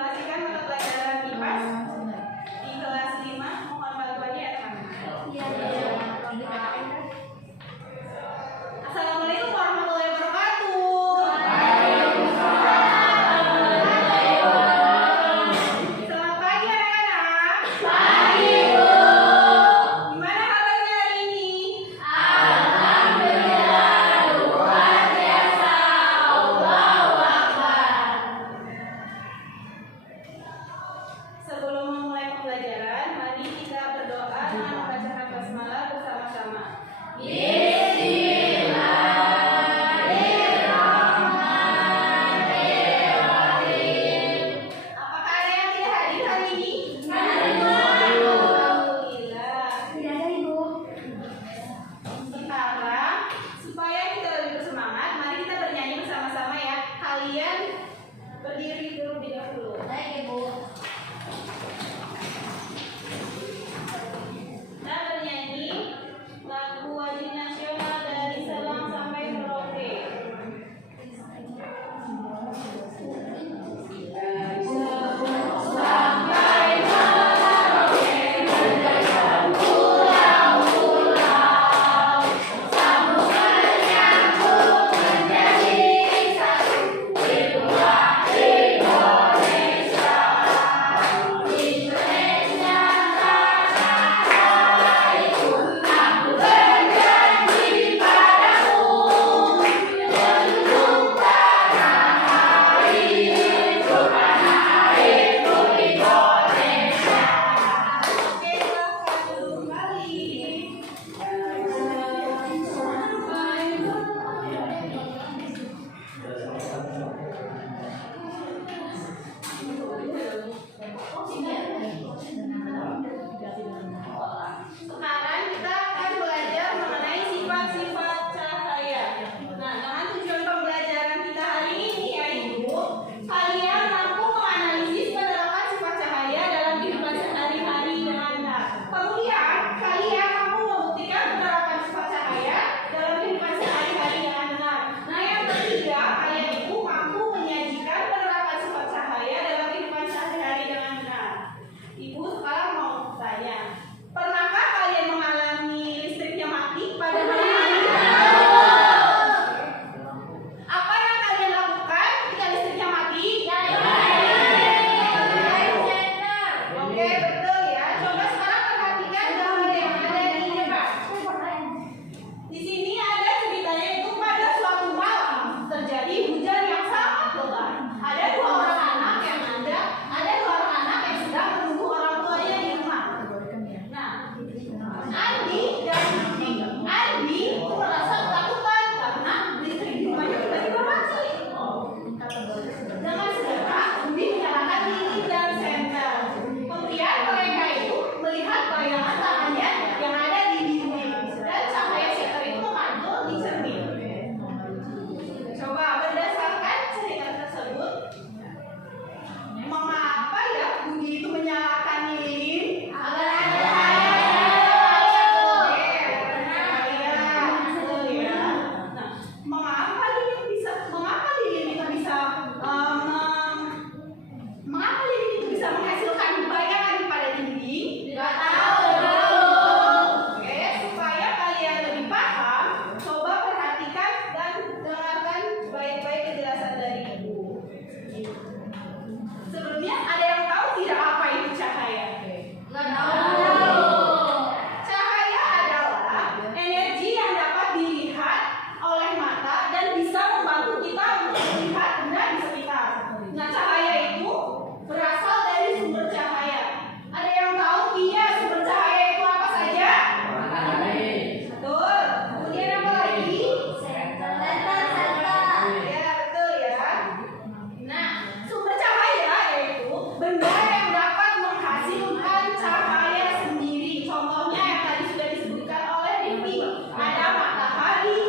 disimulasikan mata pelajaran IPAS di kelas 5. Mohon bantuannya ya teman-teman. Iya. Assalamualaikum warahmatullahi wabarakatuh. Selamat pagi anak-anak. Pagi, Bu. Gimana kabarnya hari ini? Alhamdulillah, luar biasa. Allahu Akbar. Sebelum memulai pembelajaran, mari kita berdoa dengan membacakan basmalah bersama-sama. Apakah ada yang tidak hadir hari ini? Alhamdulillah. Tidak ada, Ibu. Sekarang, supaya kita lebih bersemangat, mari kita bernyanyi bersama-sama ya. Kalian berdiri terlebih dahulu. Baik, Ibu. Kita bernyanyi lagu wajib nasional dari Sabang sampai Merauke. Oke, silahkan duduk kembali. Sekarang kita akan belajar mengenai sifat-sifat cahaya. Nah, dengan tujuan pembelajaran kita hari ini yaitu kalian mampu menganalisis penerapan sifat cahaya dalam kehidupan sehari-hari dengan benar. Kemudian, kalian mampu membuktikan penerapan sifat cahaya dalam kehidupan sehari-hari dengan benar. Nah, yang ketiga, kalian itu mampu menyajikan penerapan sifat cahaya dalam kehidupan sehari-hari dengan benar. Ibu sekarang mau tanya, pernahkah kalian mengalami listriknya mati pada hari ini? Apa yang kalian lakukan ketika listriknya mati? Oke, betul ya. Coba sekarang perhatikan gambar yang ada di depan. Di sini ada ceritanya itu pada suatu malam terjadi hujan yang sangat lebat. Ada dua orang anak yang sedang menunggu orang tuanya di rumah. Nah, Andi itu merasa ketakutan karena listrik di rumahnya tiba-tiba mati. Dengan segera, Andi menyalakan lilin dan senter. Kemudian mereka itu melihat bayangan tangannya yang ada di dinding dan cahaya senter itu memantul di cermin. Coba berdasarkan cerita tersebut, mengapa ya Budi itu menyalakan lilin? Agar ada cahaya. Oke, cahaya. Betul ya. Nah, mengapa lilin itu bisa menghasilkan bayangan pada dinding? Tidak tahu. Oke, supaya kalian lebih paham, coba perhatikan dan dengarkan baik-baik penjelasan dari Ibu. Sebelumnya ada yang tahu tidak apa itu cahaya? Nggak tahu. Cahaya adalah energi yang dapat dilihat oleh mata dan bisa membantu kita untuk melihat benda di sekitar. Nah, cahaya itu berasal dari sumber cahaya. Ada yang tahu Kia sumber cahaya itu apa saja? Betul. Kemudian apa lagi? Senter. Ya, betul ya. Nah, sumber cahaya yaitu benda yang dapat menghasilkan cahaya sendiri. Contohnya yang tadi sudah disebutkan oleh Rifki. Ada matahari,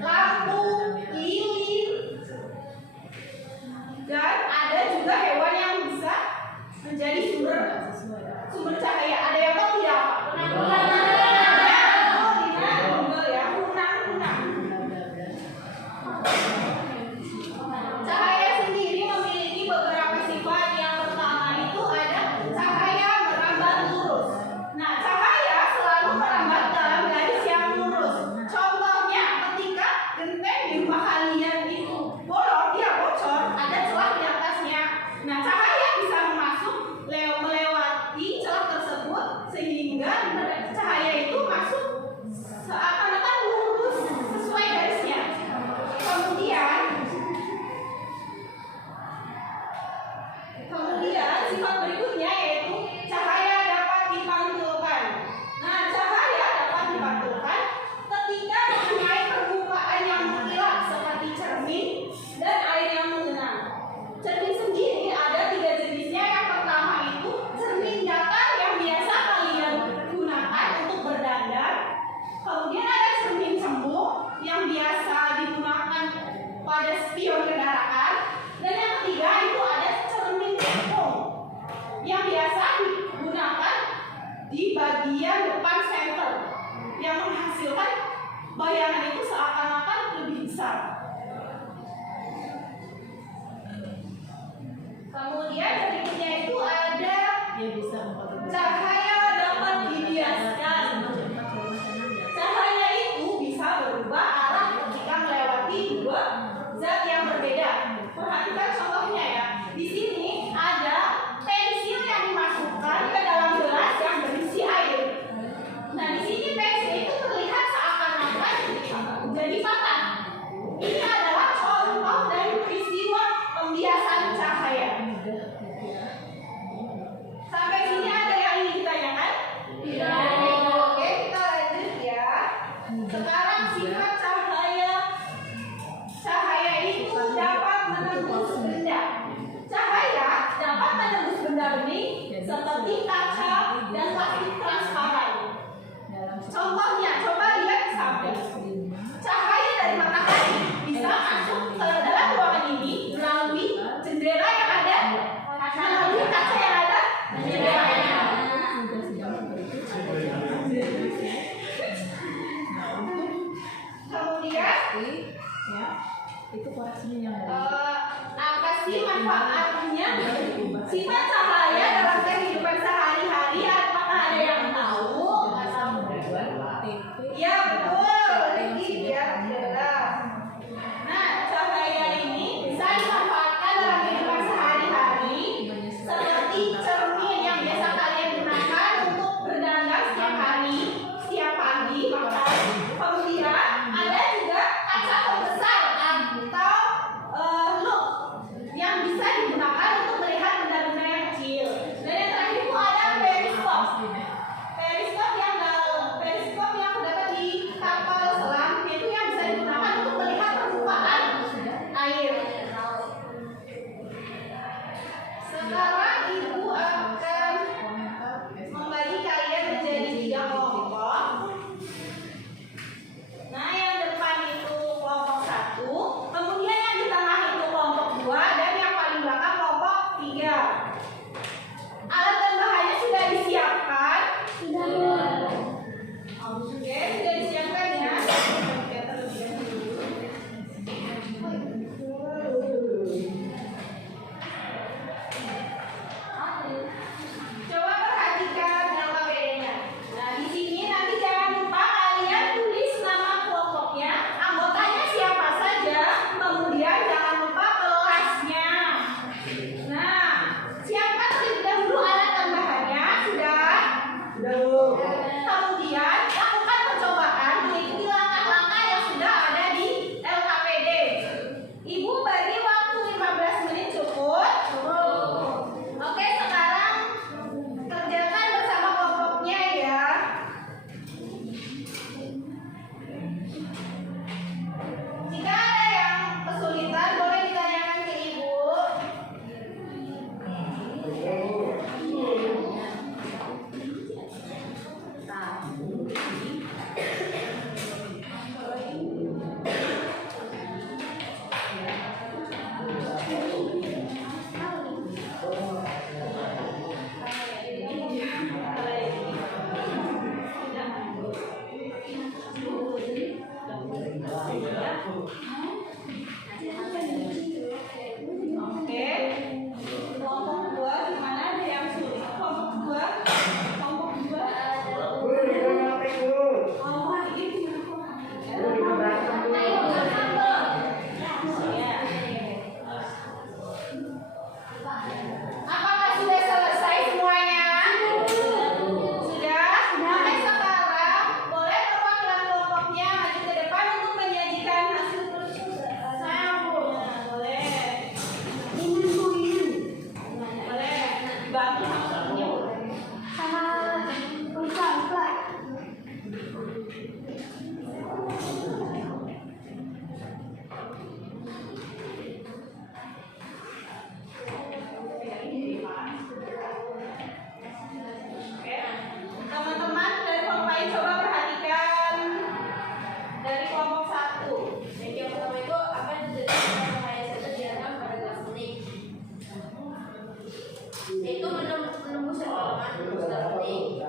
lampu, lilin, dan ada juga hewan yang bisa menjadi sumber cahaya. Ada yang tahu tidak apa? Cahaya sendiri memiliki beberapa sifat. Yang pertama yang biasa digunakan di bagian depan center yang menghasilkan bayangan itu seakan-akan lebih besar. Kemudian berikutnya itu ada cahaya dapat dibiaskan. Cahaya itu bisa berubah arah ketika melewati dua zat yang berbeda. Perhatikan contohnya ya. Di sini ada pensil yang dimasukkan ke dalam gelas yang berisi air. Nah, di sini pensil itu terlihat seakan-akan jadi patah. Ini adalah contoh dari peristiwa pembiasan cahaya. Sampai sini ada yang ingin ditanyakan? Tidak. Oke, kita lanjut ya. Sekarang sifat cahaya. Cahaya itu dapat menembus benda. Cahaya dapat menembus benda bening seperti kaca dan plastik transparan. Contohnya, coba lihat di samping. Cahaya dari matahari bisa masuk ke dalam ruangan ini melalui jendela yang ada, melalui kaca yang ada jendelanya. Kemudian itu koreksinya yang apa sih manfaatnya? Sifat cahaya dalam kehidupan sehari-hari, apakah ada yang tahu? Ya betul, Riki ya jelas. Nah, cahaya ini bisa dimanfaatkan dalam kehidupan sehari-hari seperti cermin yang biasa kalian gunakan untuk berdandan setiap hari, setiap pagi, makan. Kemudian ada juga kaca pembesar atau loop yang bisa digunakan untuk melihat benda-benda yang kecil. Dan yang terakhir itu ada periskop. Periskop yang terdapat di kapal selam itu yang bisa digunakan untuk melihat permukaan air. Sekarang ibu akan membagi kalian menjadi 3 kelompok. Nah, yang depan itu kelompok 1, kemudian yang di tengah itu kelompok 2, dan yang paling belakang kelompok 3. Alat dan bahannya sudah disiapkan? Sudah. Oke, sudah disiapkan ya. Coba perhatikan nama bedanya. Nah, di sini nanti jangan lupa kalian tulis nama kelompoknya, anggotanya siapa saja, kemudian jangan lupa kelasnya. Nah, siapkan terlebih dahulu alat tambahannya, sudah? Sudah. Kemudian lakukan percobaan mengikuti langkah-langkah yang sudah ada di LKPD. Ibu bagi waktu 15 menit cukup? Oke, sekarang kerjakan bersama kelompoknya ya. Jika ada yang kesulitan, boleh ditanyakan ke ibu. Oke. Kelompok 2 di mana ada yang sulit? Kelompok 2. Kelompok 2. Oh, ini apakah sudah selesai semuanya? Sudah? Oke, sekarang boleh perwakilan kelompoknya maju ke depan untuk menyajikan hasil saya boleh. Boleh. Bantu maksudnya. sama pelan-pelan. Oke. Teman-teman dari kelompok lain coba perhatikan dari kelompok 1. Yang pertama itu apa yang terjadi pada cahaya senter diantam pada gelas bening? Yaitu Sudah penting.